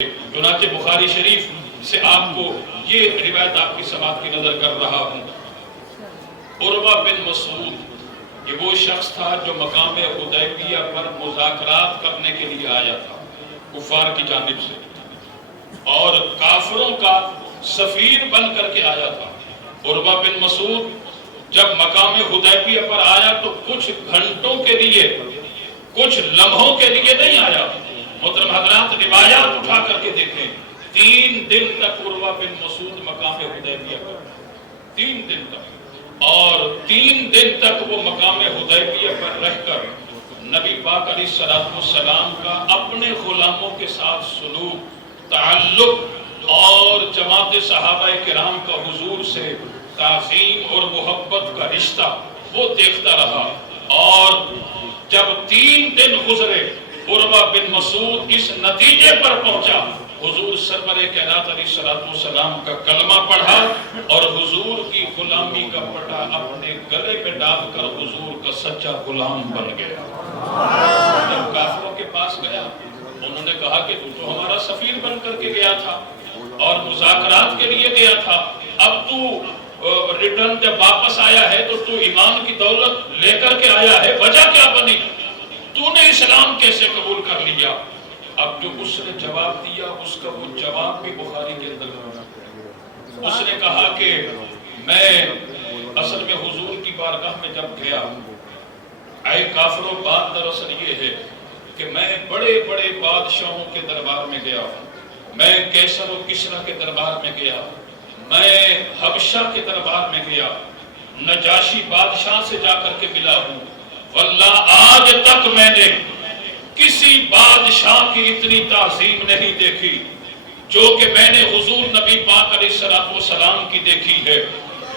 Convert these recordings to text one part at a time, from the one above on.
چنانچہ بخاری شریف سے آپ کو یہ روایت آپ کی سماعت کی نظر کر رہا ہوں۔ عروہ بن مسعود یہ وہ شخص تھا جو مقام حدیبیہ پر مذاکرات کرنے کے لیے آیا تھا کفار کی جانب سے، اور کافروں کا سفیر بن کر کے آیا تھا۔ عروہ بن مسعود جب مقام حدیبیہ پر آیا تو کچھ گھنٹوں کے لیے، کچھ لمحوں کے لیے نہیں آیا۔ محترم حضرات روایات اٹھا کر کے دیکھیں، 3 دن تک عروہ بن مسعود مقام حدیبیہ پر، 3 دن تک، اور 3 دن تک وہ مقام حدیبیہ پر رہ کر نبی پاک علیہ السلام کا اپنے غلاموں کے ساتھ سلوک، تعلق اور جماعت صحابہ کرام کا حضور سے تعظیم اور محبت کا رشتہ وہ دیکھتا رہا۔ اور جب 3 دن گزرے، عروہ بن مسعود اس نتیجے پر پہنچا، حضور سرور کائنات علیہ السلام کا کلمہ پڑھا اور حضور کی غلامی کا پٹا اپنے گلے پہ ڈال کر حضور کا سچا غلام بن گیا۔ جب کافروں کے پاس گیا، انہوں نے کہا کہ تو ہمارا سفیر بن کر کے گیا تھا اور مذاکرات کے لیے گیا تھا، اب تو ریٹرن جب واپس آیا ہے تو ایمان کی دولت لے کر کے آیا ہے، وجہ کیا بنی؟ تو نے اسلام کیسے قبول کر لیا؟ اب جو اس نے جواب دیا، اس کا وہ جواب بھی بخاری کے اندر ہے۔ اس نے کہا کہ میں اصل میں حضور کی بارگاہ میں جب گیا، اے کافروں، بات دراصل یہ ہے کہ میں بڑے بڑے بادشاہوں کے دربار میں گیا ہوں، میں کیسر و کسریٰ کے دربار میں گیا، میں حبشہ کے دربار میں گیا، نجاشی بادشاہ سے جا کر کے ملا ہوں، واللہ آج تک میں نے کسی بادشاہ کی اتنی تعظیم نہیں دیکھی جو کہ میں نے حضور نبی پاک علیہ السلام کی دیکھی ہے۔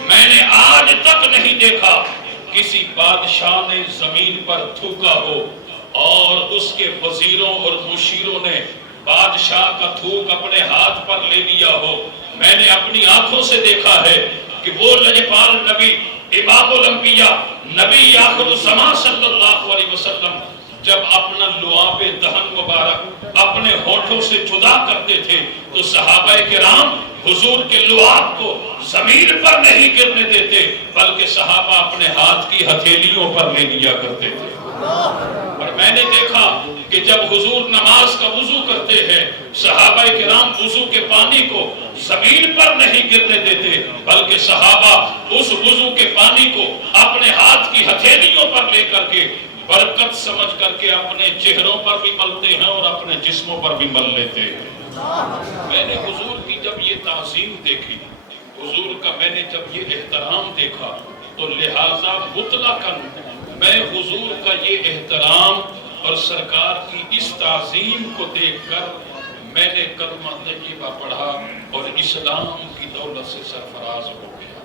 میں نے آج تک نہیں دیکھا کسی بادشاہ نے زمین پر تھوکا ہو اور اس کے وزیروں اور مشیروں نے بادشاہ کا تھوک اپنے ہاتھ پر لے لیا ہو۔ میں نے اپنی آنکھوں سے دیکھا ہے کہ وہ لجپال نبی، امام الانبیاء، نبی آخر الزمان صلی اللہ علیہ وسلم جب اپنا لعاب دہن مبارک اپنے ہونٹوں سے جدا کرتے تھے تو صحابہ کرام حضور کے لعاب کو زمین پر نہیں گرنے دیتے، بلکہ صحابہ اپنے ہاتھ کی ہتھیلیوں پر لے لیا کرتے تھے۔ اور میں نے دیکھا کہ جب حضور نماز کا وضو کرتے ہیں، صحابہ کرام وضو کے پانی کو زمین پر نہیں گرنے دیتے، بلکہ صحابہ اس وضو کے پانی کو اپنے ہاتھ کی ہتھیلیوں پر لے کر کے برکت سمجھ کر کے اپنے چہروں پر بھی ملتے ہیں اور اپنے جسموں پر بھی مل لیتے ہیں۔ میں نے حضور کی جب یہ تعظیم دیکھی، حضور کا میں نے جب یہ احترام دیکھا، تو لہٰذا مطلقاً میں حضور کا یہ احترام اور سرکار کی اس تعظیم کو دیکھ کر میں نے کلمہ طیبہ پڑھا اور اسلام کی دولت سے سرفراز ہو گیا۔